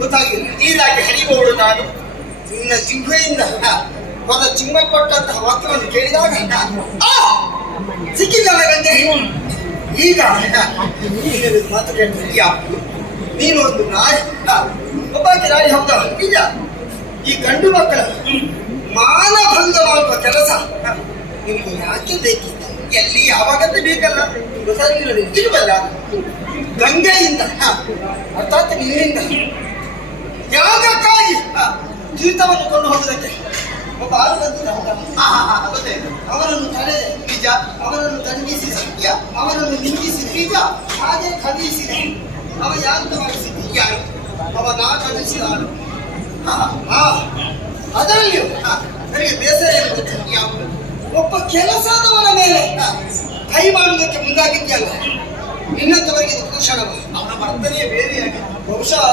ಗೊತ್ತಾಗಿಲ್ಲ. ನೀರಾಗಿ ಹರಿಯುವವಳು ನಾನು. ನಿನ್ನ ಜಿಹ್ವೆಯಿಂದ ಪದ ಚಿಮ್ಮಲ್ಪಟ್ಟಂತಹ ವಾಕ್ಯವನ್ನು ಕೇಳಿದಾಗ ಸಿಕ್ಕಿದ್ದಲ್ಲ ಗಂಗೆ. ಈಗ ಮಾತು ಕೇಳ್ತೀಯ, ನೀನು ಒಂದು ನಾಯಿ, ಒಬ್ಬಾಕಿ ನಾಯಿ. ಹೌದಾ? ನಿಜ. ಈ ಗಂಡು ಮಕ್ಕಳ ಮಾನಭಂಗ ಮಾಡುವ ಕೆಲಸ ನಿಮಗೆ ಯಾಕೆ ಬೇಕಿತ್ತು? ಎಲ್ಲಿ ಯಾವಾಗಂತ ಬೇಕಲ್ಲ, ಗೊತ್ತಾಗಿಲ್ಲ. ಇಲ್ವಲ್ಲ, ಗಂಗೆಯಿಂದ ಅರ್ಥಾತ್ ನಿನ್ನಿಂದ ಯಾಗಕ್ಕಾಗಿ ತೀರ್ಥವನ್ನು ಕೊಂಡು ಹೋಗುವುದಕ್ಕೆ ಒಬ್ಬ ಆಳು ಬಂದಿದ್ದ. ಅವನನ್ನು ತಡೆ ನಿಜ, ಅವನನ್ನು ದಂಡಿಸಿದ ಅವನನ್ನು ನಿಂದಿಸಿದ ನಿಜ, ಹಾಗೆ ಖಂಡಿಸಿದ. ಅವ ಯಾಕೆ ಮಾಡಿಸಿದ? ಯಾರು? ಅವ ನಾ ಖಂಡಿಸಿದ ಆಳು. ಅದರಲ್ಲಿಯೂ ನನಗೆ ಬೇಸರ ಇರುತ್ತೆ. ಯಾವುದು? ಒಬ್ಬ ಕೆಲಸದವನ ಮೇಲೆ ಕೈ ಮಾಡುವುದಕ್ಕೆ ಮುಂದಾಗಿದ್ಯಲ್ಲ, ನಿನ್ನಂತವರಿಗೆ ಇದು ಭೂಷಣವ. ಅವನ ವರ್ತನೆಯೇ ಬೇರೆಯಾಗಿದೆ. ಬಹುಶಃ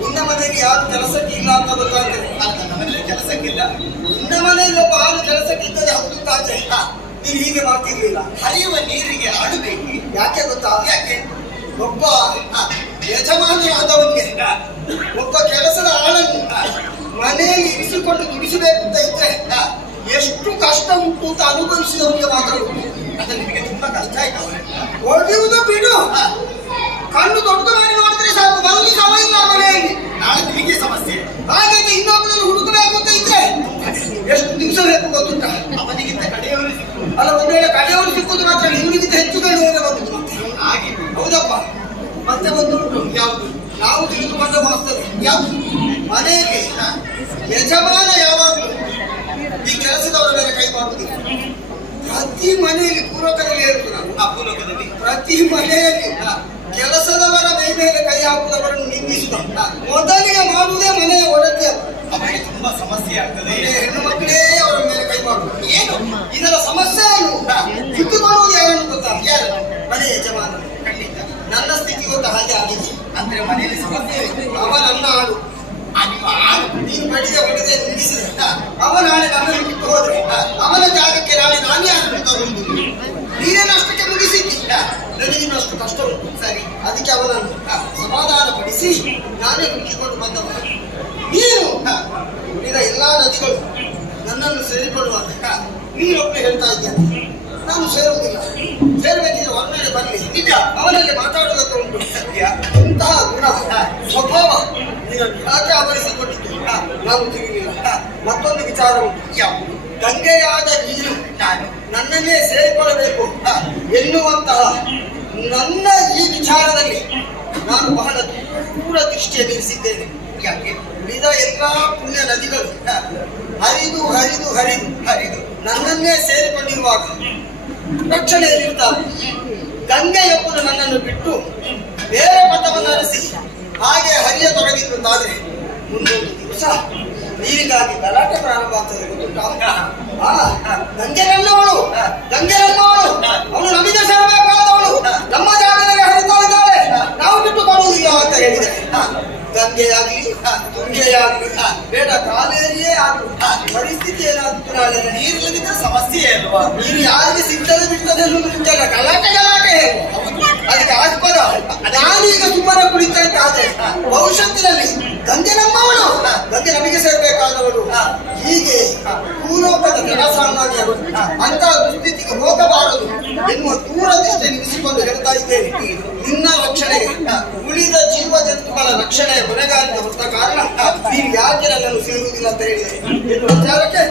ನಿನ್ನ ಮನೆಗೆ ಯಾರು ಕೆಲಸಕ್ಕೆ ಇಲ್ಲ ಅಂತ ಗೊತ್ತಾಗ್ತದೆ. ನನ್ನ ಮನೆಯಲ್ಲಿ ಕೆಲಸಕ್ಕಿಲ್ಲ. ನಿನ್ನ ಮನೆಯಲ್ಲಿ ಒಬ್ಬ ಆಳು ಕೆಲಸಕ್ಕೆ ಇದ್ದದೆ ಹೌದು ತಾದ್ರೆ ನೀನು ಹೀಗೆ ಮಾಡ್ತಿರ್ಲಿಲ್ಲ. ಹರಿಯುವ ನೀರಿಗೆ ಆಡಬೇಕು. ಯಾಕೆ ಗೊತ್ತಾ? ಯಾಕೆ? ಒಬ್ಬ ಯಜಮಾನಿಯಾದವನಿಗೆ ಒಬ್ಬ ಕೆಲಸದ ಆಳನ್ನು ಮನೆಯಲ್ಲಿ ಇರಿಸಿಕೊಂಡು ದುಡಿಸಬೇಕು ಅಂತ ಇದ್ರೆ ಎಷ್ಟು ಕಷ್ಟ ಉಂಟು ಅಂತ ಅನುಭವಿಸಿದವನಿಗೆ ಮಾತ್ರ ಉಂಟು. ಅದು ನಿಮಗೆ ತುಂಬಾ ಕಷ್ಟ ಆಯ್ತು. ಹೊಡೆಯುವುದು ಬಿಡು, ಕಣ್ಣು ದೊಡ್ಡ ಮಾಡಿ ನೋಡಿದ್ರೆ ಸಾಕು. ಬರಲಿ ಸಮಯ ಇಲ್ಲ ಮನೆಯಲ್ಲಿ. ನಾಳೆ ನಿಮಗೆ ಸಮಸ್ಯೆ. ಹಾಗಾಗಿ ಇನ್ನೊಬ್ಬರನ್ನು ಹುಡುಕಬೇಕು ಅಂತ ಇದ್ರೆ ಎಷ್ಟು ದಿವಸ ಬೇಕು ಗೊತ್ತುಂಟ? ಅವನಿಗಿಂತ ಕಡೆಯವರು ಸಿಕ್ಕು ಅಲ್ಲ, ಒಂದು ವೇಳೆ ಕಡೆಯವರು ಸಿಕ್ಕುದು ಮಾತ್ರ ಇವನಿಗಿಂತ ಹೆಚ್ಚು ಕಡೆಯವರೇ ಬಂದು ಹಾಗೆ. ಹೌದಪ್ಪ. ಮತ್ತೆ ಒಂದು ಉಂಟು. ಯಾವುದು? ನಾವು ತಿಳಿದುಕೊಂಡ ಮಾಸ್ತದೆ. ಯಾವುದು? ಮನೆಯಲ್ಲಿ ಯಜಮಾನ ಯಾವಾಗಲೂ ಈ ಕೆಲಸದವರ ಮೇಲೆ ಕೈ ಮಾಡುವುದಿಲ್ಲ. ಪ್ರತಿ ಮನೆಯಲ್ಲಿ ಪೂರ್ವಕದಲ್ಲಿ ಹೇಳ್ತು ನಾನು. ಆ ಪೂರ್ವಕದಲ್ಲಿ ಪ್ರತಿ ಮನೆಯಲ್ಲಿ ಕೆಲಸದವರ ಮೈ ಮೇಲೆ ಕೈ ಹಾಕುವುದವರನ್ನು ನಿಂದಿಸುತ್ತ ಮೊದಲಿಗೆ ಮಾಡುವುದೇ ಮನೆಯ ಒಡತಿ. ಅವರಿಗೆ ತುಂಬಾ ಸಮಸ್ಯೆ ಆಗ್ತದೆ. ಹೆಣ್ಣು ಮಕ್ಕಳೇ ಅವರ ಹೋದ್ರೆ ಅವನ ಜಾಗಕ್ಕೆ ನಾನೇ ಅದನ್ನು ತಗೊಂಡು ನೀನೇನು ಅಷ್ಟಕ್ಕೆ ಮುಗಿಸಿದ್ದಿ, ನನಗಿನ್ನಷ್ಟು ಕಷ್ಟ ಉಂಟು. ಸರಿ, ಅದಕ್ಕೆ ಅವನನ್ನು ಸಮಾಧಾನ ಪಡಿಸಿ ನಾನೇ ಹುಡುಕಿಕೊಂಡು ಬಂದವ. ನೀನು ಉಳಿದ ಎಲ್ಲಾ ನದಿಗಳು ನನ್ನನ್ನು ಸೇರಿಕೊಳ್ಳುವಾಗ ನೀನೊಬ್ಬರು ಹೇಳ್ತಾ ಇದ್ದ ನಾನು ಸೇರುವುದಿಲ್ಲ, ಸೇರಬೇಕಿದ್ರೆ ಹೊರಗಡೆ ಬರಲಿ. ನಿಜ, ಅವನಲ್ಲಿ ಮಾತಾಡುವುದಕ್ಕೆ ಉಂಟು. ಸತ್ಯ, ಇಂತಹ ಗುಣ ಸ್ವಭಾವ ನೀನನ್ನು ಯಾಕೆ ಆವರಿಸಿಕೊಂಡಿದ್ದು ನಾನು ತಿಳಿಯಲಿಲ್ಲ. ಮತ್ತೊಂದು ವಿಚಾರ ಉಂಟು. ಯಾವುದು? ಗಂಗೆಯಾದ ನೀನು ನನ್ನನ್ನೇ ಸೇರಿಕೊಳ್ಳಬೇಕು ಎನ್ನುವಂತಹ ನನ್ನ ಈ ವಿಚಾರದಲ್ಲಿ ನಾನು ಬಹಳ ದೂರ ದೃಷ್ಟಿಯನ್ನು ಇರಿಸಿದ್ದೇನೆ. ಯಾಕೆ? ಉಳಿದ ಎಲ್ಲಾ ಪುಣ್ಯ ನದಿಗಳು ಹರಿದು ಹರಿದು ಹರಿದು ಹರಿದು ನನ್ನನ್ನೇ ಸೇರಿಕೊಂಡಿರುವಾಗ ರಕ್ಷಣೆಯಲ್ಲಿರ್ತಾರೆ. ಗಂಗೆಯೊಬ್ಬನು ನನ್ನನ್ನು ಬಿಟ್ಟು ಬೇರೆ ಪಥವನ್ನು ಹರಿಸಿ ಹಾಗೆ ಹರಿಯತೊಡಗಿದ್ದಾದ್ರೆ ಮುಂದೊಂದು ದಿವಸ ನೀರಿಗಾಗಿ ಗಲಾಟೆ ಪ್ರಾರಂಭ ಆಗ್ತದೆ. ಗಂಗೆ ನನ್ನವಳು, ಗಂಗೆ ನನ್ನವಳು, ಅವಳು ನಮಗೆ ಸೇರಬೇಕಾದವಳು, ನಮ್ಮ ಜಾಗದಲ್ಲಿ ಹರಿತಾ ಇದ್ದಾಳೆ, ನಾವು ಬಿಟ್ಟು ಕೊಡುವುದಿಲ್ಲ ಅಂತ ಹೇಳಿದೆ. ಗಂಗೆಯಾಗಲಿ ತುಂಗೆಯಾಗಲಿ ಬೇಡ ಕಾಲೇರಿಯೇ ಆಗಲಿ ಪರಿಸ್ಥಿತಿ ಏನಾಗ್ತದೆ. ನಾಳೆ ನೀರಿಲ್ಲದಿದ್ದರೆ ಸಮಸ್ಯೆ ಅಲ್ವಾ? ನೀರು ಯಾರಿಗೆ ಸಿಗ್ತದೆ ಬಿಡ್ತದೆ ಅನ್ನೋದು ಗಲಾಟೆ ಗಲಾಟೆ ಅದಕ್ಕೆ ಆಸ್ಪದ. ನಾನೀಗ ಸುಮ್ಮನೆ ಕುಳಿತ ಅಂತ ಆದ್ರೆ ಭವಿಷ್ಯತ್ತಿನಲ್ಲಿ ಗಂಗೆ ನಮ್ಮವಳು, ಗಂಗೆ ನಮಗೆ ಸೇರಬೇಕಾದವಳು, ಹೀಗೆ ಭೂಲೋಕದ ಜನಸಾಮಾನ್ಯರು ಅಂತ ದುಸ್ಥಿತಿಗೆ ಹೋಗಬಾರದು ಎನ್ನುವ ದೂರದೃಷ್ಟಿ ನಿಲ್ಲಿಸಿಕೊಂಡು ಹೇಳ್ತಾ ಇದ್ದೇನೆ. ನಿನ್ನ ರಕ್ಷಣೆಗೆ ಉಳಿದ ಜೀವ ಜಂತುಗಳ ರಕ್ಷಣೆಯ ಹೊಣೆಗಾರಿಕೆ ಹೊತ್ತ ಕಾರಣ ನೀನು ಯಾಕೆ ನನ್ನನ್ನು ಸೇರುವುದಿಲ್ಲ ಅಂತ ಹೇಳಿದೆ ಎನ್ನುವ ವಿಚಾರಕ್ಕೆ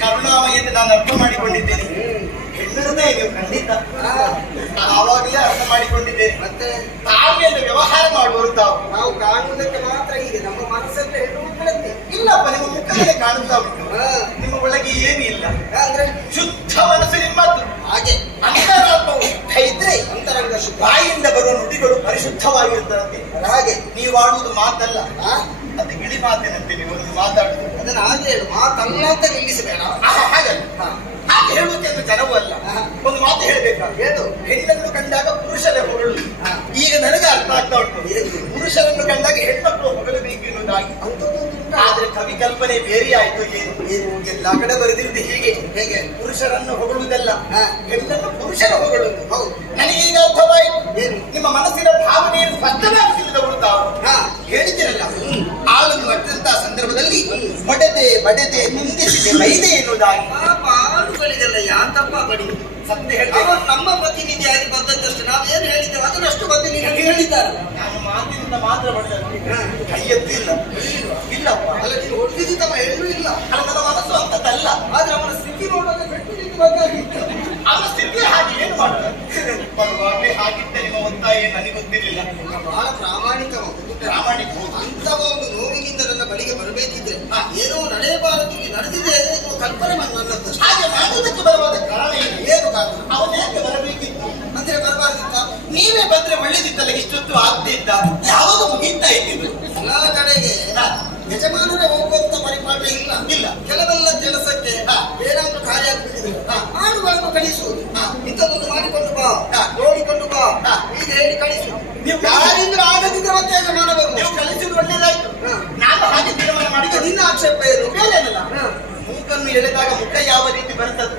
ಕರುಣಾಮಯನ್ನು ನಾನು ಅರ್ಥ ಮಾಡಿಕೊಂಡಿದ್ದೇನೆ. ಹೆಣ್ಣರದೇ ಇದು ಖಂಡಿತ ಆವಾಗಲೇ ಅರ್ಥ ಮಾಡಿಕೊಂಡಿದ್ದೇನೆ. ಮತ್ತೆ ತಾಳ್ಮೆಯಿಂದ ವ್ಯವಹಾರ ಮಾಡುವರು ತಾವು. ನಾವು ಕಾಣುವುದಕ್ಕೆ ಮಾತ್ರ ಇದೆ, ನಮ್ಮ ಮನಸ್ಸನ್ನು ಹೆಣ್ಣು ಮಕ್ಕಳಂತೆ ಇಲ್ಲಪ್ಪ. ನಿಮ್ಮ ಮುಖದಲ್ಲಿ ಕಾಣುತ್ತಾ ಉಂಟು, ನಿಮ್ಮ ಒಳಗೆ ಏನು ಇಲ್ಲ. ಅಂದ್ರೆ ಶುದ್ಧ ಮನಸ್ಸು ನಿಮ್ಮದ್ದು. ಹಾಗೆ ಅಂತರಾತ್ಮವು ಶುದ್ಧ ಇದ್ರೆ ಅಂತರಂಗ ಶುದ್ಧ. ಬಾಯಿಂದ ಬರುವ ನುಡಿಗಳು ಪರಿಶುದ್ಧವಾಗಿರುತ್ತಂತೆ. ಹಾಗೆ ನೀವು ಆಡುವುದು ಮಾತಲ್ಲ, ಅದು ಗಿಳಿ ಮಾತಿನಂತೆ ನೀವು ಮಾತಾಡುದು. ಅದನ್ನ ಹಾಗೆ ಹೇಳು, ಮಾತಲ್ಲ ಅಂತ ನಿಲ್ಲಿಸಬೇಡ. ಹಾಗಲ್ಲ, ಹಾಗೆ ಹೇಳುವುದಕ್ಕೆ ಜನವೂ ಅಲ್ಲ. ಒಂದು ಮಾತು ಹೇಳ್ಬೇಕಾ? ಹೇಳು. ಹೆಣ್ಣನ್ನು ಕಂಡಾಗ ಪುರುಷರೇ ಹೊರಳು. ಈಗ ನನಗೆ ಅರ್ಥ ಆಗ್ತಾ ಉಂಟು, ಪುರುಷರನ್ನು ಕಂಡಾಗ ಹೆಣ್ಮಕ್ಳು ಹೊಗಳಬೇಕು ಎನ್ನುವುದಾಗಿ. ಆದ್ರೆ ಕವಿ ಕಲ್ಪನೆ ಬೇರೆ ಆಯ್ತು. ಏನು ಎಲ್ಲಾ ಕಡೆ ಬರೆದಿರುವುದು ಹೀಗೆ. ಹೇಗೆ? ಪುರುಷರನ್ನು ಹೊಗಳುವುದಲ್ಲ, ಹೆಣ್ಣನ್ನು ಪುರುಷರ ಹೊಗಳುವುದು. ಹೌದು, ನನಗೀಗ ಅರ್ಥವಾಯಿತು. ನಿಮ್ಮ ಮನಸ್ಸಿನ ಭಾವನೆಯನ್ನು ಸ್ಪಷ್ಟವಾಗಿಸಿದವರು ತಾವು. ಹೇಳಿದ್ದೀರಲ್ಲ, ಆಳನ್ನು ಮಟ್ಟಂತಹ ಸಂದರ್ಭದಲ್ಲಿ ಬಡೆದೆ ನಿಂದಿಸಿದೆ ಬೈದೆ ಎನ್ನುವುದಾಗಿ. ಆಳುಗಳಿಗೆಲ್ಲ ಯಾತಪ್ಪ ಬಡಿ ಸತ್ಯ ಹೇಳ್ತಾರೆ. ನಮ್ಮ ಪ್ರತಿನಿಧಿಯಾಗಿ ಬಂದದ್ದಷ್ಟು ನಾವೇನು ಹೇಳಿದ್ದೇವೆ ಅದನ್ನಷ್ಟು ಬಂದು ನೀವು ಹೇಳಿದ್ದಾರೆ. ನಾನು ಮಾತಿನಿಂದ ಮಾತ್ರ ಬಡದಲ್ಲಿ ಕೈ ಎತ್ತಿಲ್ಲ. ಇಲ್ಲಪ್ಪ, ಅಲ್ಲ ನೀನು ಹೊಡೆದಿದ್ದು ತಮ್ಮ ಹೇಳೂ ಇಲ್ಲ. ಅವನ ಮನಸ್ಸು ಅಂತದ್ದಲ್ಲ. ಆದ್ರೆ ಅವನ ಸ್ಥಿತಿ ನೋಡುವಾಗ ಬೆಟ್ಟು ನಿಂತು ಬಂದಾಗಿತ್ತು. ಅವನ ಸ್ಥಿತಿ ಹಾಗೆ ಏನು ಮಾಡುವ ಪರವಾಗಿ ಹಾಗಿದ್ದ ನಿಮ್ಮ ಒತ್ತಾಯ ನನಗೆ ಗೊತ್ತಿರಲಿಲ್ಲ. ಬಹಳ ಪ್ರಾಮಾಣಿಕ ಅಂತವ ಒಂದು ನೋವಿನಿಂದ ನನ್ನ ಬಳಿಗೆ ಬರಬೇಕಿದ್ರೆ ಏನೋ ನಡೆಯಬಾರದು, ನಡೆದಿದೆ ಕಲ್ಪನೆ ನನ್ನದ್ದು. ಹಾಗೆ ಮಾಡುವುದಕ್ಕೆ ಬರವಾದ ಕಾರಣ ಏನು ಕಾರಣ? ಅವನೇಕೆ ಬರಬೇಕಿತ್ತು ಅಂದ್ರೆ ಬರಬಾರ್ದಿತ್ತ? ನೀವೇ ಬಂದ್ರೆ ಒಳ್ಳೆದಿತ್ತಲ್ಲ, ಇಷ್ಟೊತ್ತು ಆಗ್ತಿದ್ದ. ಯಾವಾಗ ಮುಗಿತಾ ಇದ್ದಿದ್ದು? ಎಲ್ಲಾ ಕಡೆಗೆ ಯಜಮಾನರೇ ಹೋಗುವಂತ ಪರಿಪಾಠ ಇಲ್ಲ. ಕೆಲವೆಲ್ಲ ಕೆಲಸಕ್ಕೆ ಏನಾದ್ರೂ ಕಾರ್ಯ ಆಗ್ಬಿಟ್ಟಿದೆ. ಆಳುಗಳನ್ನು ಕಳಿಸುವುದು. ಇಂಥದ್ದೊಂದು ಮಾಡಿಕೊಂಡು ಬಾ, ನೋಡಿಕೊಂಡು ಬಾ ಈಗ ಹೇಳಿ ಕಳಿಸು. ನೀವು ಯಾರಿಂದ ಆಗದಿದ್ರೆ ಮತ್ತೆ ಯಜಮಾನ ಬರು. ನೀವು ಕಳಿಸಿದ್ರು ಒಳ್ಳೇದಾಯ್ತು. ನಾನು ಹಾಗೆ ತೀರ್ಮಾನ ಮಾಡಿದ್ದು. ನಿನ್ನ ಆಕ್ಷೇಪ ಏನು? ಬೇರೇನಲ್ಲ, ಮೂಗನ್ನು ಎಳೆದಾಗ ಮುಖ ಯಾವ ರೀತಿ ಬರ್ತದೆ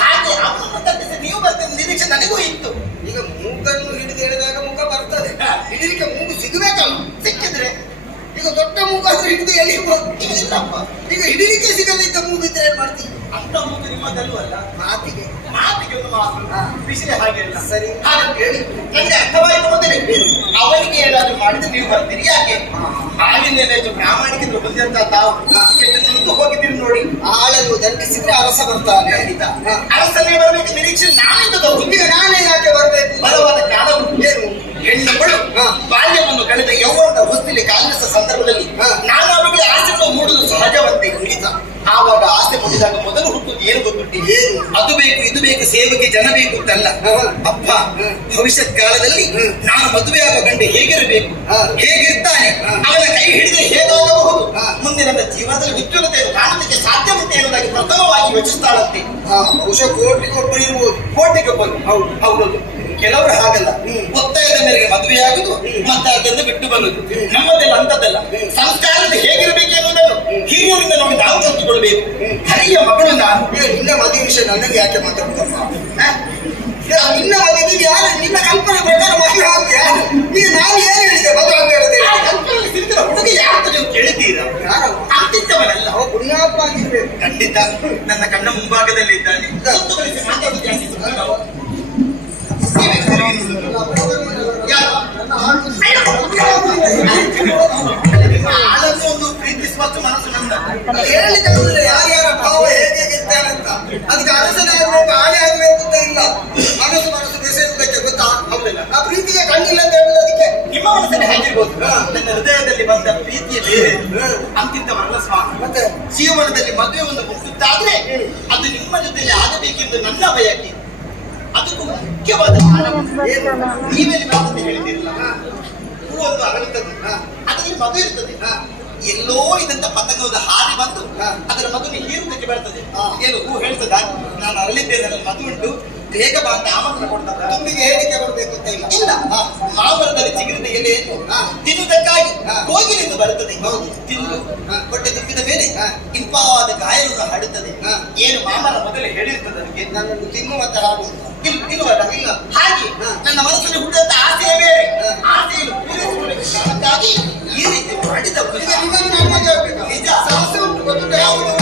ಹಾಗೆ ಅವನನ್ನು ತಪ್ಪಿಸಿ ನೀವು ಬರ್ತೇನೆ ನಿರೀಕ್ಷೆ ನನಗೂ ಇತ್ತು. ಈಗ ಮೂಗನ್ನು ಹಿಡಿದು ಎಳೆದಾಗ ಮುಖ ಬರ್ತದೆ, ಹಿಡಿಲಿಕ್ಕೆ ಮೂಗು ಸಿಗಬೇಕಲ್ಲ. ಸಿಕ್ಕಿದ್ರೆ ಈಗ ದೊಡ್ಡ ಮೂಗಾದ್ರೂ ಹಿಡಿದು ಎಳಿಬಹುದು. ಇಲ್ಲಪ್ಪ, ಈಗ ಹಿಡಿಲಿಕ್ಕೆ ಸಿಗಲಿದ್ದ ಮೂಗಿದ್ರೆ ಏನ್ ಮಾಡ್ತೀವಿ? ಅಂತ ಮೂಗು ನಿಮ್ಮದಲ್ವಲ್ಲ. ಮಾತಿಗೆ ಮಾತಿಗೆ ಒಂದು ಮಾತು, ವಿಷಯ ಹಾಗೆ ಅಲ್ಲ. ಸರಿ, ಹಾಗಂತ ಹೇಳಿ ನನಗೆ ಅರ್ಥವಾಯಿತು ಮೊದಲೇ. ಅವನಿಗೆ ಏನಾದ್ರು ಮಾಡಿದ್ರೆ ನೀವು ಬರ್ತೀರಿ ಯಾಕೆ? ಹಾವಿನೇನಾಯ್ತು ಪ್ರಾಮಾಣಿಕರು ಬಂದಂತ ತಾವು ಎಷ್ಟು ನಿಂತು ಹೋಗಿದ್ದೀರಿ ನೋಡಿ. ಆಳನ್ನು ದಂಡಿಸಿದ್ರೆ ಅರಸ ಬರ್ತಾನೆ. ಖಂಡಿತ ಅರಸನೇ ಬರಬೇಕು ನಿರೀಕ್ಷೆ ನಾನಿದ್ದದವರು. ಈಗ ನಾನೇ ಯಾಕೆ ಬರ್ಬೇಕು? ಬಲವಾದ ಕಾಲ ಏನು? ಹೆಣ್ಣುಗಳು ಬಾಲ್ಯವನ್ನು ಕಳೆದ ಯೌವನದ ಹೊಸ್ತಿಲಿ ಕಾಲಿನ ಸಂದರ್ಭದಲ್ಲಿ ನಾನು ಅವರಿಗೆ ಆಸೆಗಳು ಮೂಡುವುದು ಸಹಜವಂತೆ. ಖಂಡಿತ ಆವಾಗ ಆಸೆ ಮುಗಿದಾಗ ಮೊದಲು ಹುಟ್ಟುವುದು ಏನು ಗೊತ್ತುಂಟಿ? ಅದು ಬೇಕು ಇದು ಬೇಕು ಸೇವೆಗೆ ಜನ ಬೇಕು ಅಂತಲ್ಲ ಅಪ್ಪ. ಭವಿಷ್ಯತ್ ಕಾಲದಲ್ಲಿ ನಾನು ಮದುವೆ ಆಗುವ ಗಂಡ ಹೇಗಿರಬೇಕು, ಹೇಗಿರ್ತಾನೆ, ಅವನ ಕೈ ಹಿಡಿದ್ರೆ ಹೇಗಾಗಬಹುದು, ಮುಂದೆ ನನ್ನ ಜೀವನದಲ್ಲಿ ಉಜ್ವಲತೆಯನ್ನು ಕಾಣಲಿಕ್ಕೆ ಸಾಧ್ಯ ಉಂಟು ಎನ್ನುವುದಾಗಿ ಪ್ರಥಮವಾಗಿ ಯೋಚಿಸ್ತಾಳಂತೆ. ಬಹುಶಃ ಕೋಟಿಗೊಬ್ಬರು ಇರುವುದು. ಕೋಟಿಗೊಬ್ಬರು. ಹೌದು. ಕೆಲವರು ಹಾಗಲ್ಲ, ಒತ್ತಾಯದ ಮೇರೆಗೆ ಮದುವೆ ಆಗುದು ಮತ್ತೆ ಅದನ್ನು ಬಿಟ್ಟು ಬನ್ನುದು. ನಮ್ಮದೆಲ್ಲ ಅಂತದ್ದಲ್ಲ. ಸಂಸ್ಕಾರದ ಹೇಗಿರಬೇಕು ಎನ್ನುವುದನ್ನು ಹಿರಿಯರಿಂದ ನೋಡಿ ನಾವು ಕಲಿತುಕೊಳ್ಬೇಕು. ಹರಿಯ ಮಗಳು ನಾನು. ನಿನ್ನ ಮದುವೆ ವಿಷಯ ನನಗೆ ಯಾಕೆ ಮಾತಾಡುದಮ್ಮ? ನಿನ್ನ ಮದುವೆ ಯಾರು? ನಿನ್ನ ಕಲ್ಪನೆ ಪ್ರಕಾರ ಮದುವೆ ಆಗ ಯಾರು? ಈಗ ನಾನು ಏನು ಹೇಳಿದೆ ಮದುವೆ ಅಂತ ಹೇಳಿದೆ? ಹುಡುಗ ಯಾರು ನೀವು ಕೇಳಿದ್ದೀರಾ? ಅಂತಿದ್ದವನಲ್ಲ, ಅವ ಪುಣ್ಯಾತ್ಮ ಆಗಿರ್ಬೇಕು. ಖಂಡಿತ ನನ್ನ ಕಣ್ಣ ಮುಂಭಾಗದಲ್ಲಿ ಇದ್ದಾನೆ. ಮಾತಾಡುದು ಜಾಸ್ತಿ ಸುಮ್ಮನೆ ನಾವು. ನಿಮ್ಮ ಆಳನ್ನು ಒಂದು ಪ್ರೀತಿಸುವಷ್ಟು ಮನಸ್ಸು ನಂದ. ಹೇಳಲಿಕ್ಕೆ ಯಾರ್ಯಾರ ಭಾವ ಹೇಗೆ ಇರ್ತಾನೆ ಅಂತ. ಅದಕ್ಕೆ ಅರಸನೇ ಆಗ್ಬೇಕು, ಆಳೆ ಆಗ್ಬೇಕು ಅಂತ ಇಲ್ಲ. ಮನಸ್ಸು ಬೆಸೆಯುವುದಕ್ಕೆ ಗೊತ್ತಾ? ಹೌದಲ್ಲ? ಆ ಪ್ರೀತಿಗೆ ಕಣ್ಣಿಲ್ಲ ಅಂತ ಹೇಳುವುದಕ್ಕೆ ನಿಮ್ಮ ಮನಸ್ಸಲ್ಲಿ ಹೇಗಿರ್ಬೋದು. ನನ್ನ ಹೃದಯದಲ್ಲಿ ಬಂದ ಪ್ರೀತಿಯ ಬೇರೆ ಅಂತಿದ್ದವರಲ್ಲ ಸ್ವಾಮಿ. ಮತ್ತೆ ಜೀವನದಲ್ಲಿ ಮದುವೆ ಒಂದು ಮುಟ್ಟುತ್ತಾದ್ರೆ ಅದು ನಿಮ್ಮ ಜೊತೆಯಲ್ಲಿ ಆಗಬೇಕೆಂದು ನನ್ನ ಬಯಕೆ. ಅದಕ್ಕೂ ಮುಖ್ಯವಾದ ನೀವೇನು ಮಾತನ್ನು ಹೇಳಿದಿರಲ್ಲ, ಹೂ ಒಂದು ಅರಳುತ್ತದೆ, ಅದರಲ್ಲಿ ಮಗು ಇರ್ತದೆ. ಎಲ್ಲೋ ಇದಂತ ಪತಂಗದ ಹಾರಿ ಬಂದು ಅದರ ಮಗುವಿನ ಹೀರುವುದಕ್ಕೆ ಬರ್ತದೆ. ಏನು ಹೂ ಹೇಳ್ತದ, ನಾನು ಅರಳಿದ್ದೇನೆ, ನನ್ನ ಮಗು ಉಂಟು, ಬೇಗ ಬಾ ಅಂತ ಆಮಂತ್ರಣ ಕೊಡ್ತಾರೆ. ತುಂಬಿಗೆ ಹೇಳಿಕೆ ಕೊಡಬೇಕು ಅಂತ ಇಲ್ಲ. ಇಲ್ಲ, ಮಾಮರದಲ್ಲಿ ಚಿಗುರಿದ ಎಲೆಯನ್ನು ತಿನ್ನುವುದಕ್ಕಾಗಿ ಕೋಗಿಲಿಂದ ಬರುತ್ತದೆ. ತಿಂದು ಹೊಟ್ಟೆ ತುಂಬಿದ ಮೇಲೆ ಇಂಪಾದ ಗಾಯವನ್ನು ಹಡುತ್ತದೆ. ಏನು ಮಾಮರ ಮೊದಲೇ ಹೇಳಿರ್ತದೆ ಅದಕ್ಕೆ, ನನ್ನನ್ನು ತಿನ್ನುವಂತ ಹಾಡು ಇಲ್ಲವಲ್ಲ? ಇಲ್ಲ. ಹಾಗೆ ನನ್ನ ಮನಸ್ಸಲ್ಲಿ ಹುಟ್ಟಿದಂತ ಆಸೆಯೇ ಬೇರೆ. ಆಸೆಯನ್ನು ಪೂರೈಸಿಕೊಳ್ಳಕ್ಕೆ ಕಾರಣಕ್ಕಾಗಿ ಈ ರೀತಿ ಮಾಡಿದ ನಿಜ ಸಾಹಸ ಉಂಟು. ಗೊತ್ತುಂಟ ಯಾವುದು?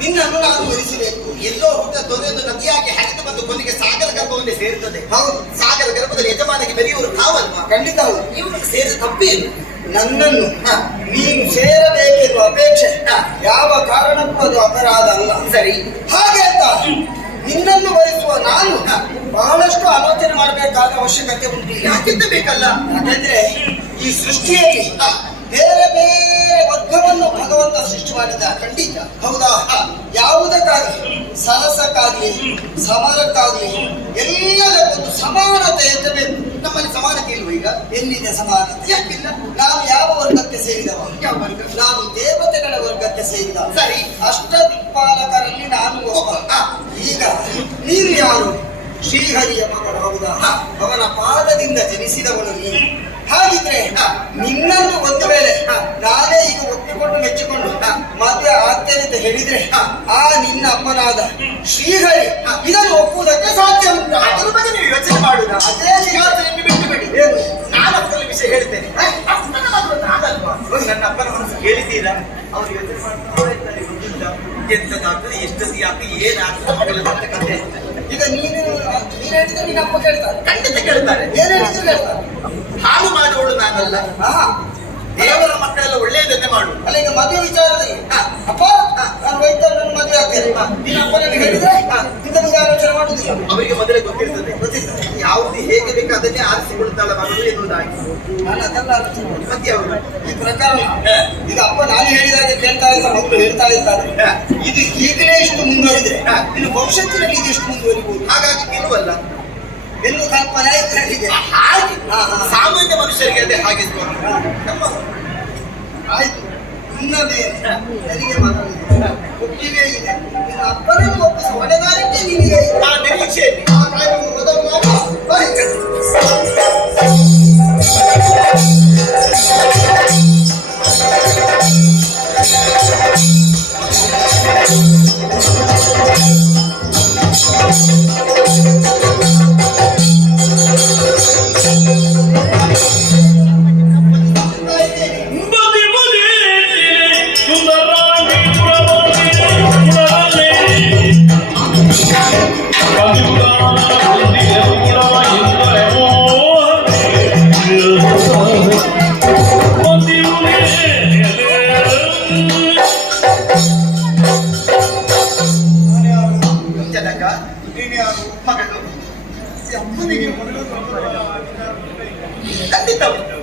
ನಿನ್ನನ್ನು ನಾನು ವರಿಸಬೇಕು. ಎಲ್ಲೋ ಹುಟ್ಟ ದೊರೆಯೊಂದು ನದಿಯಾಗಿ ಹರಿದು ಬಂದು ಕೊನೆಗೆ ಸಾಗರ ಗರ್ಭವನ್ನೇ ಸೇರುತ್ತದೆ. ಹೌದು, ಸಾಗರ ಗರ್ಭದಲ್ಲಿ ಯಜಮಾನಿಗೆ ಬೆರೆಯುವರು ತಾವಲ್ವಾ? ಖಂಡಿತ ಹೌದು. ಇವನಿಗೆ ಸೇರಿದ ತಪ್ಪೇನು? ನನ್ನನ್ನು ನೀನು ಸೇರಬೇಕೆನ್ನುವ ಅಪೇಕ್ಷೆ ಯಾವ ಕಾರಣಕ್ಕೂ ಅದು ಅಪರಾಧ ಅಲ್ಲ. ಸರಿ, ಹಾಗೆ ಅಂತ ನಿನ್ನನ್ನು ವರಿಸುವ ನಾನು ಬಹಳಷ್ಟು ಆಲೋಚನೆ ಮಾಡಬೇಕಾದ ಅವಶ್ಯಕತೆ ಉಂಟು. ಯಾಕಿಂತ ಬೇಕಲ್ಲ? ಯಾಕಂದ್ರೆ ಈ ಸೃಷ್ಟಿಯಲ್ಲಿ ಬೇರೆ ಬೇರೆ ವರ್ಗವನ್ನು ಭಗವಂತ ಸೃಷ್ಟಿ ಮಾಡಿದ. ಖಂಡಿತ ಹೌದಾ? ಯಾವುದಕ್ಕಾಗಲಿ, ಸರಸಕ್ಕಾಗ್ಲಿ, ಸಮರಕ್ಕಾಗ್ಲಿ, ಎಲ್ಲದಕ್ಕೊಂದು ಸಮಾನತೆ ಇರಬೇಕು. ನಮ್ಮಲ್ಲಿ ಸಮಾನತೆ ಇಲ್ವ ಈಗ? ಎಲ್ಲಿದೆ ಸಮಾನತೆ? ಯಾಕಿಲ್ಲ? ನಾವು ಯಾವ ವರ್ಗಕ್ಕೆ ಸೇರಿದವ? ಯಾವ ವರ್ಗ? ನಾವು ದೇವತೆಗಳ ವರ್ಗಕ್ಕೆ ಸೇರಿದ. ಸರಿ. ಅಷ್ಟದಿಕ್ಪಾಲಕರಲ್ಲಿ ನಾನು ಒಬ್ಬ. ಈಗ ನೀನು ಯಾರು? ಶ್ರೀಹರಿಯ ಮಗಳು. ಹೌದಾ? ಅವನ ಪಾದದಿಂದ ಜನಿಸಿದವನು ನೀನು. ಹಾಗಿದ್ರೆ ನಿನ್ನನ್ನು ಒಂದು ವೇಳೆ ನಾನೇ ಈಗ ಒಪ್ಪಿಕೊಂಡು ಮೆಚ್ಚಿಕೊಂಡು ಮದುವೆ ಆಗ್ತೇನೆ ಅಂತ ಹೇಳಿದ್ರೆ ಆ ನಿನ್ನ ಅಮ್ಮನಾದ ಶ್ರೀಹರಿ ಇದನ್ನು ಒಪ್ಪುವುದಕ್ಕೆ ಸಾಧ್ಯ ಉಂಟು? ಅದ್ರ ಬಗ್ಗೆ ನೀವು ಯೋಚನೆ ಮಾಡುದ? ಅದೇ ಯೋಚನೆ ಬಿಟ್ಟು ಬಿಡಿ. ಏನು? ನಾನು ಅದರಲ್ಲಿ ವಿಷಯ ಹೇಳ್ತೇನೆ. ನಾನಲ್ವಾ? ನನ್ನ ಅಪ್ಪನ ಮನಸ್ಸು ಕೇಳಿದ್ದೀರಾ? ಅವ್ರು ಯೋಚನೆ ಮಾಡ್ತಾ ಇದ್ದಾರೆ. ಗೊತ್ತುಂಟಾ ಎಂತದಾಗ್ತದೆ, ಎಷ್ಟೊತ್ತಿ ಆಗ್ತದೆ, ಏನಾಗ್ತದೆ ಮಗಳ ಕಥೆ. ಈಗ ನೀನು ಹೇಳಿದ್ರೆ ನಿನ್ನ ಅಪ್ಪ ಕೇಳ್ತಾರೆ. ಖಂಡಿತ ಕೇಳ್ತಾರೆ. ಏನ್ ಹೇಳಿದ್ರು ಕೇಳ್ತಾರೆ. ಹಾಳು ಮಾಡುವಳು ನಾನಲ್ಲ. ದೇವರ ಮಕ್ಕಳೆಲ್ಲ ಒಳ್ಳೆಯದನ್ನೇ ಮಾಡು. ಅಲ್ಲ ಈಗ ಮದುವೆ ವಿಚಾರದಲ್ಲಿ ಅಪ್ಪ ನಾನು ವೈದ್ಯರು ನನ್ನ ಮದುವೆ ಆಗ್ತೇನೆ ನಿನ್ನ ಅಪ್ಪ ನನಗೆ ಹೇಳಿದ್ರೆ ಇದನ್ನು ಆಲೋಚನೆ ಮಾಡುದಿಲ್ಲ. ಅವರಿಗೆ ಮೊದಲೇ ಗೊತ್ತಿರ್ತದೆ ಯಾವುದು ಹೇಗೆ ಬೇಕು ಅದನ್ನೇ ಆರಿಸಿಕೊಳ್ತಾಳ ಮಗಳು ಎನ್ನುವುದಾಗಿ. ನಾನು ಅದೆಲ್ಲ ಆಲೋಚನೆ ಮಾಡಿ ಮತ್ತೆ ಅವರು ಈ ಪ್ರಕಾರ ಈಗ ಅಪ್ಪ ನಾನು ಹೇಳಿದಾಗ ಕೇಳ್ತಾ ಇಲ್ಲ, ಮಕ್ಕಳು ಹೇಳ್ತಾ ಇದ್ದಾರೆ. ಇದು ಈಗಲೇ ಇಷ್ಟು ಮುಂದುವರಿದ್ರೆ ಇನ್ನು ಭವಿಷ್ಯತ್ತಿನಲ್ಲಿ ಇದು ಎಷ್ಟು ಮುಂದುವರಿಬಹುದು. ಹಾಗಾಗಿ ನಿಲ್ಲುವಲ್ಲ ಎಲ್ಲೂ ಕಲ್ಪನೆ ಇದ್ರೆ ಹೀಗೆ ಹಾಗೆ ಸಾಮಾನ್ಯ ಮನುಷ್ಯರಿಗೆ ಅದೇ ಹಾಗೆ ನಮ್ಮ ಆಯ್ತು. ಇನ್ನ ಬೇರೆ ನನಗೆ ಮಗನಿದೆ, ಒಪ್ಪಿಗೆ ಇದೆ. ನಿನ್ನ ಅಪ್ಪನನ್ನು ಒಪ್ಪಿಸ ಹೊಣೆಗಾರಿಕೆ ನಿನಗೆ ಇದೆ. ಆ ನಿರೀಕ್ಷೆಯಲ್ಲಿ ಆ ಕಾರ್ಯವನ್ನು ಮೊದಲು ಮಾಡು. ಬನ್ನಿ. ಜನಕ ಮಗಳು ಖಂಡಿತ ಉಂಟು.